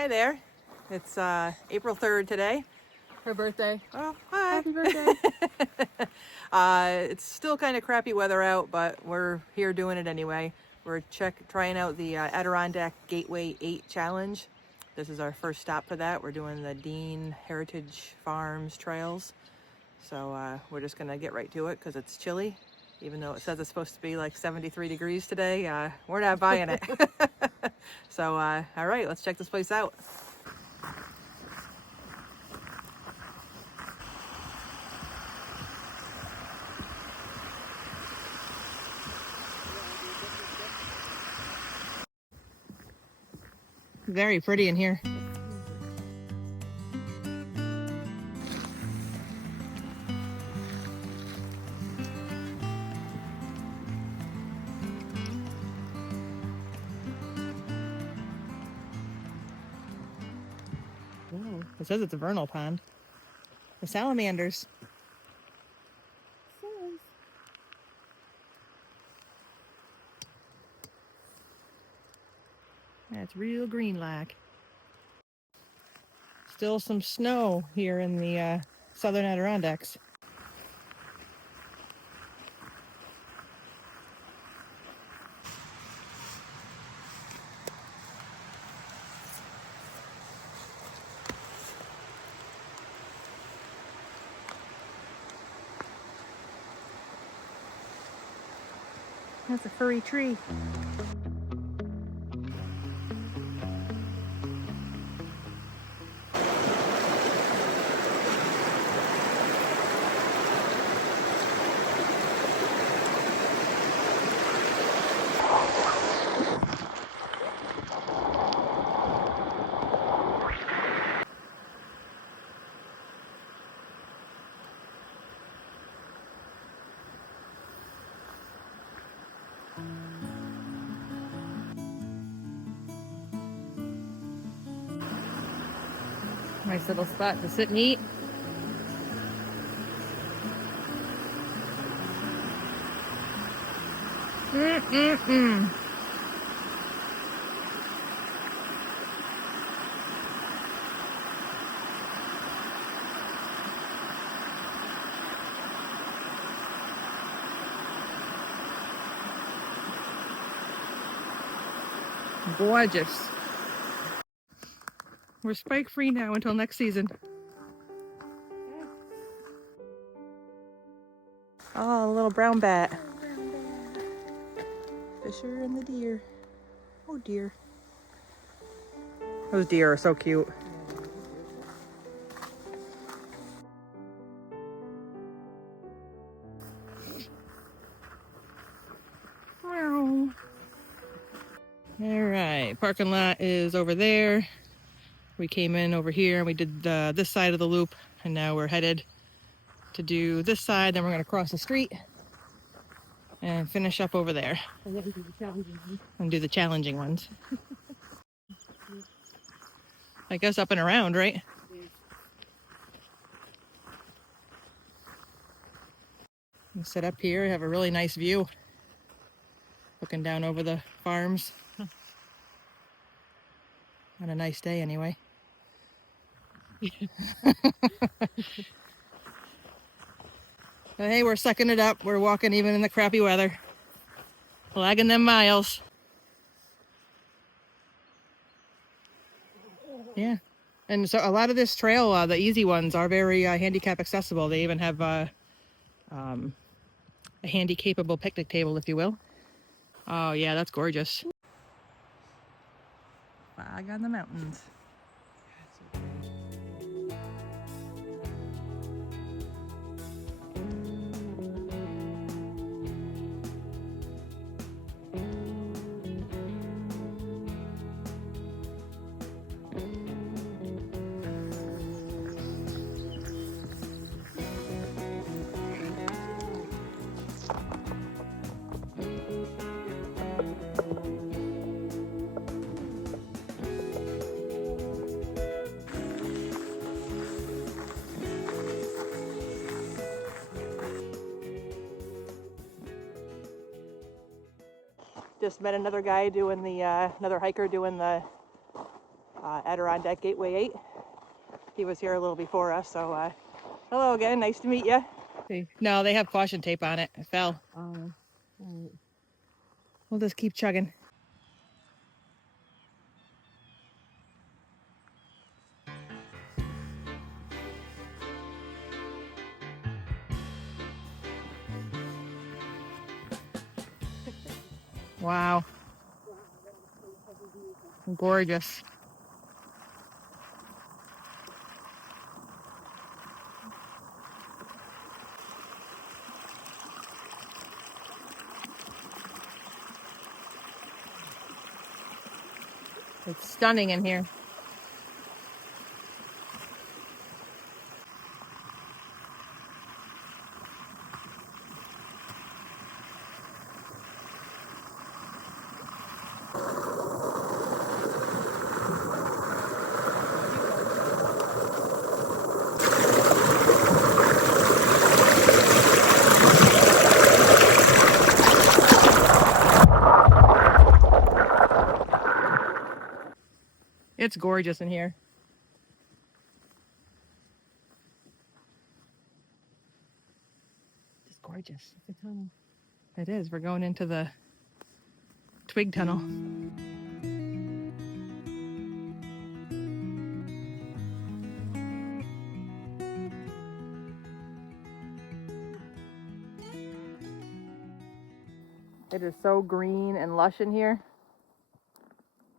Hi there. It's April 3rd today. Her birthday. Oh, hi. Happy birthday. It's still kind of crappy weather out, but we're here doing it anyway. We're trying out the Adirondack Gateway8 challenge. This is our first stop for that. We're doing the Dean Heritage Farms trails. So we're just gonna get right to it because it's chilly. Even though it says it's supposed to be like 73 degrees today, we're not buying it. So, all right, let's check this place out. Very pretty in here. Whoa. It says it's a vernal pond. The salamanders. That's real green like. Still some snow here in the southern Adirondacks. That's a furry tree. Nice little spot to sit and eat. Gorgeous. We're spike free now until next season. Oh, a little brown bat. Fisher and the deer. Oh dear. Those deer are so cute. Meow. All right, parking lot is over there. We came in over here and we did this side of the loop, and now we're headed to do this side. Then we're going to cross the street and finish up over there. And then do the challenging ones. And do the challenging ones. I guess up and around, right? Yeah. We sit up here, have a really nice view. Looking down over the farms. On a nice day anyway. Hey, we're sucking it up. We're walking even in the crappy weather. Lagging them miles. Yeah. And so a lot of this trail, the easy ones, are very handicap accessible. They even have a handy-capable picnic table, if you will. Oh yeah, that's gorgeous. Fog on the mountains. Just met another guy doing the, another hiker doing the Adirondack Gateway8. He was here a little before us, so hello again, nice to meet you. No, they have caution tape on it. It fell. All right. We'll just keep chugging. Wow. Gorgeous. It's stunning in here. It's gorgeous in here. It's gorgeous. It's a tunnel. It is. We're going into the twig tunnel. It is so green and lush in here.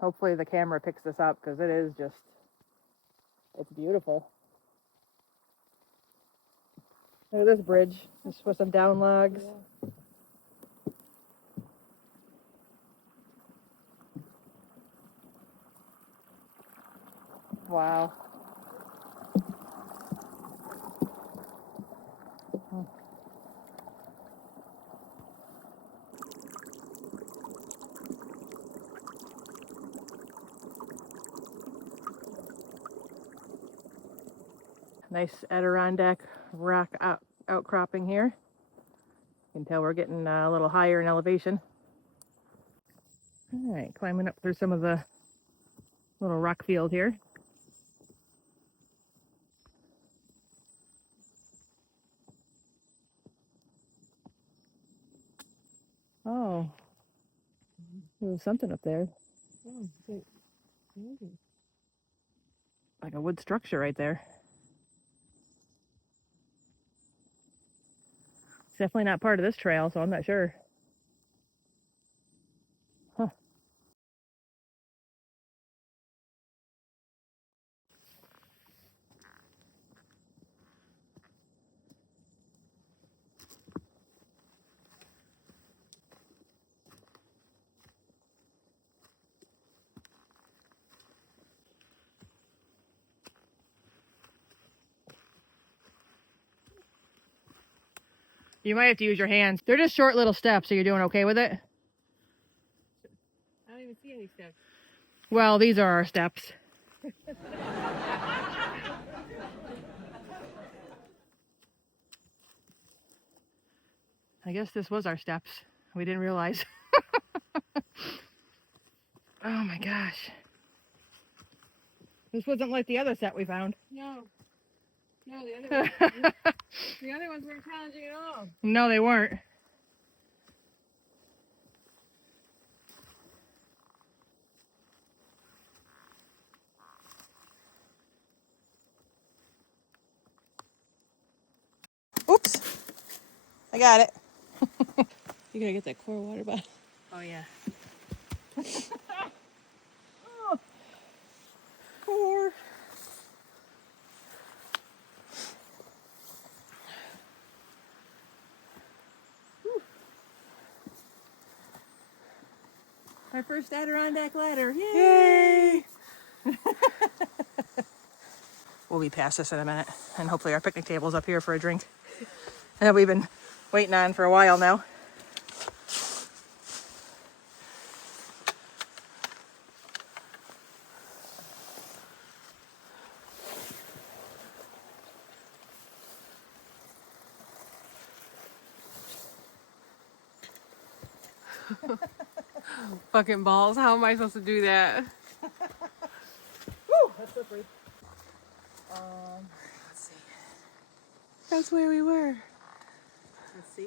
Hopefully the camera picks this up because it is just, it's beautiful. Look at this bridge. Just with some down logs. Yeah. Wow. Nice Adirondack rock outcropping here. You can tell we're getting a little higher in elevation. All right, climbing up through some of the little rock field here. Oh, there's something up there. Oh, great. Amazing. Like a wood structure right there. It's definitely not part of this trail, so I'm not sure. Huh. You might have to use your hands. They're just short little steps, so you're doing okay with it? I don't even see any steps. Well, these are our steps. I guess this was our steps. We didn't realize. Oh my gosh. This wasn't like the other set we found. No. No, the other ones weren't challenging at all. No, they weren't. Oops. I got it. You gotta get that core water bottle. Oh, yeah. Oh. Core. Our first Adirondack ladder. Yay! We'll be past this in a minute, and hopefully our picnic table's up here for a drink. That we've been waiting on for a while now. Fucking balls. How am I supposed to do that? slippery. Let's see. That's where we were. Let's see.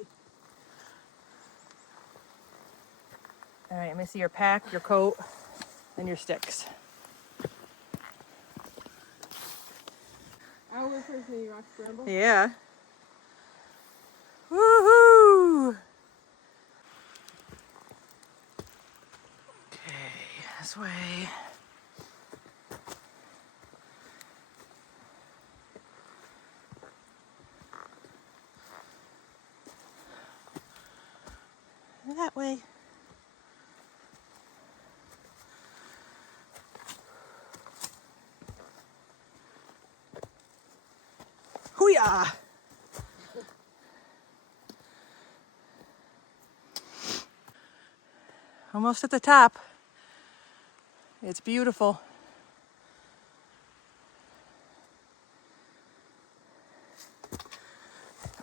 All right, let me see your pack, your coat, and your sticks. Our first mini rock scramble. Yeah. Woohoo! Okay, this way. That way. Hoo-yah! Almost at the top. It's beautiful.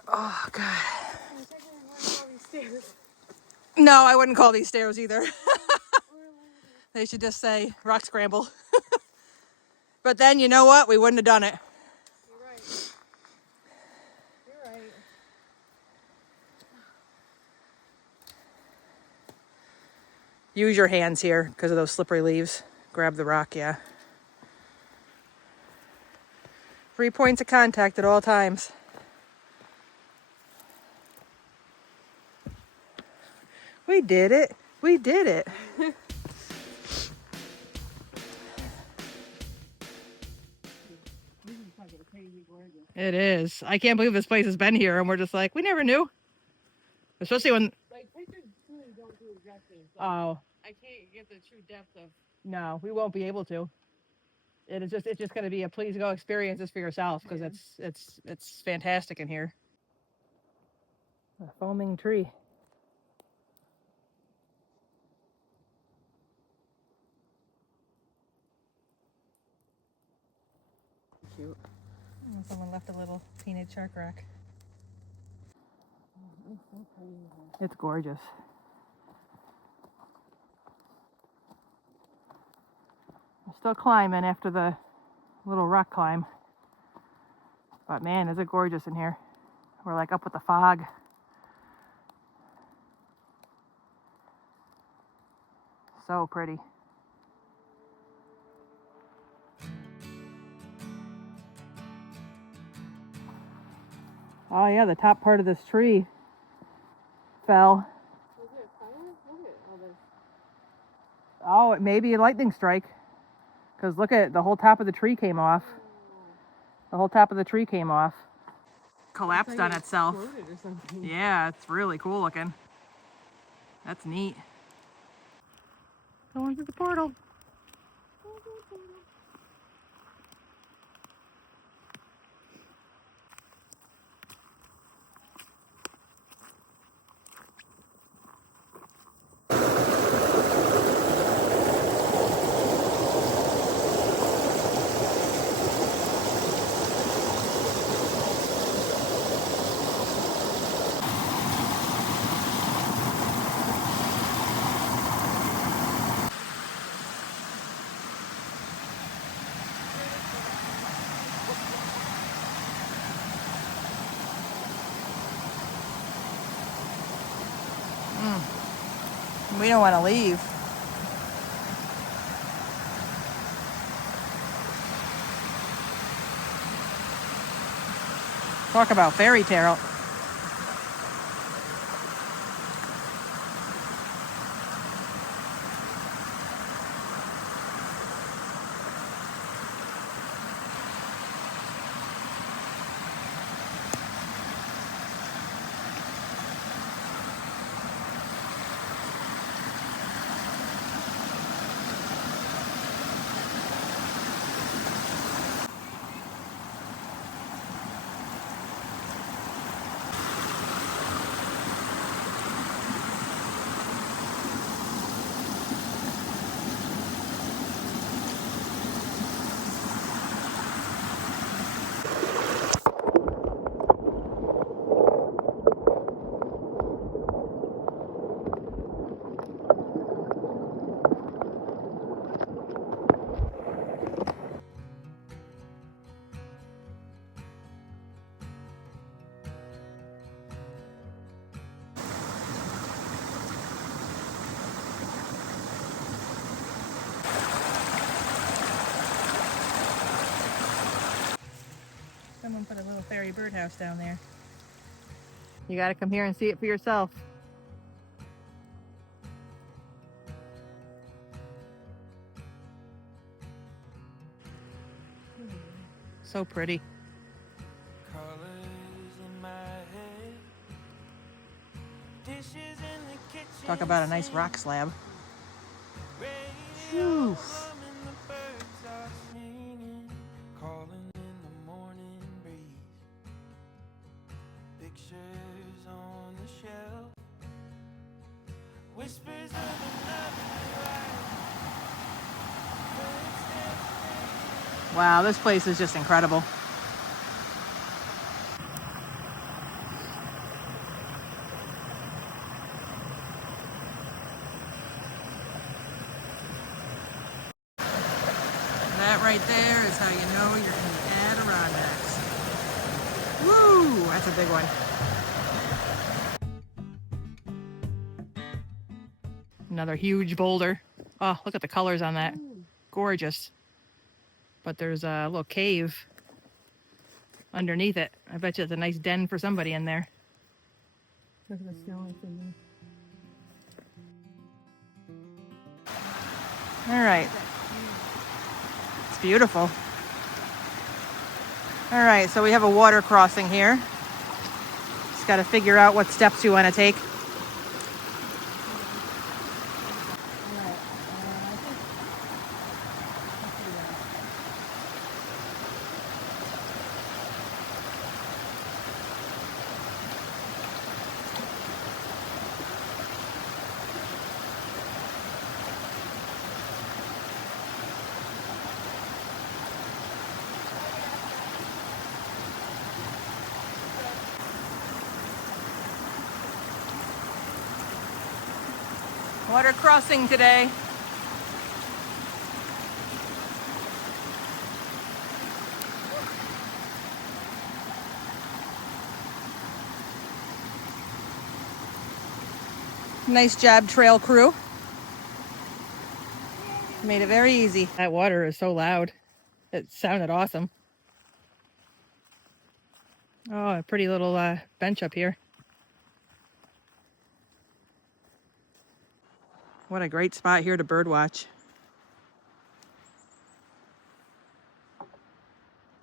Oh, God. No, I wouldn't call these stairs either. They should just say rock scramble. But then, you know what? We wouldn't have done it. You're right. You're right. Use your hands here because of those slippery leaves. Grab the rock, yeah. 3 points of contact at all times. We did it. We did it. It is. I can't believe this place has been here and we're just like, we never knew. Especially when... Like, pictures really don't do it justice. Like, Oh. I can't get the true depth of... No, we won't be able to. It's just going to be a please go experience this for yourself because it's fantastic in here. A foaming tree. Cute. And someone left a little painted shark rock. It's gorgeous. I'm still climbing after the little rock climb. But man, is it gorgeous in here. We're like up with the fog. So pretty. Oh yeah, the top part of this tree fell. Was it fire? Look at all this. Oh, it may be a lightning strike. Because look at the whole top of the tree came off. The whole top of the tree came off. Collapsed Like on itself. Exploded or something. Yeah, it's really cool looking. That's neat. Going through the portal. We don't want to leave. Talk about fairy tale. gray birdhouse down there. You gotta come here and see it for yourself. So pretty. Talk about a nice rock slab. Whew. Wow, this place is just incredible. That right there is how you know you're in the Adirondacks. Woo! That's a big one. Another huge boulder. Oh, look at the colors on that. Gorgeous. But there's a little cave underneath it. I bet you it's a nice den for somebody in there. Look at the snow in there. All right. It's beautiful. All right, so we have a water crossing here. Just got to figure out what steps you want to take. Water crossing today. Nice job, trail crew. Made it very easy. That water is so loud. It sounded awesome. Oh, a pretty little bench up here. What a great spot here to birdwatch.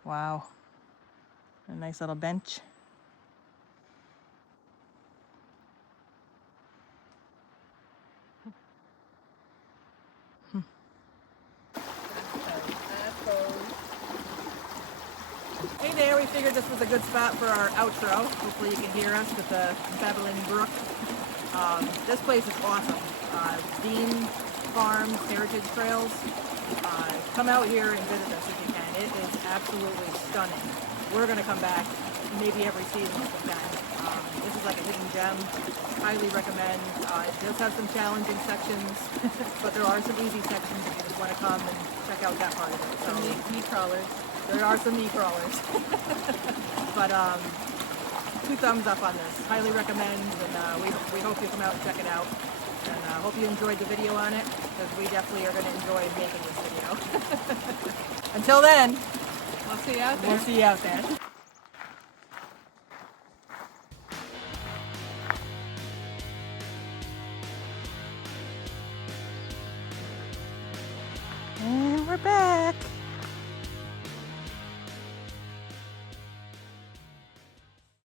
Wow. A nice little bench. Hey there, we figured this was a good spot for our outro. Hopefully you can hear us with the babbling brook. This place is awesome. Dean Farms Heritage Trails. Come out here and visit us if you can. It is absolutely stunning. We're going to come back maybe every season if we can. This is like a hidden gem. Highly recommend. It does have some challenging sections, but there are some easy sections if you just want to come and check out that part of it. So, some knee crawlers. There are some knee crawlers. But 2 thumbs up on this. Highly recommend, and we hope you come out and check it out. And I hope you enjoyed the video on it, because we definitely are going to enjoy making this video. Until then, I'll see you out there. We'll see you out there.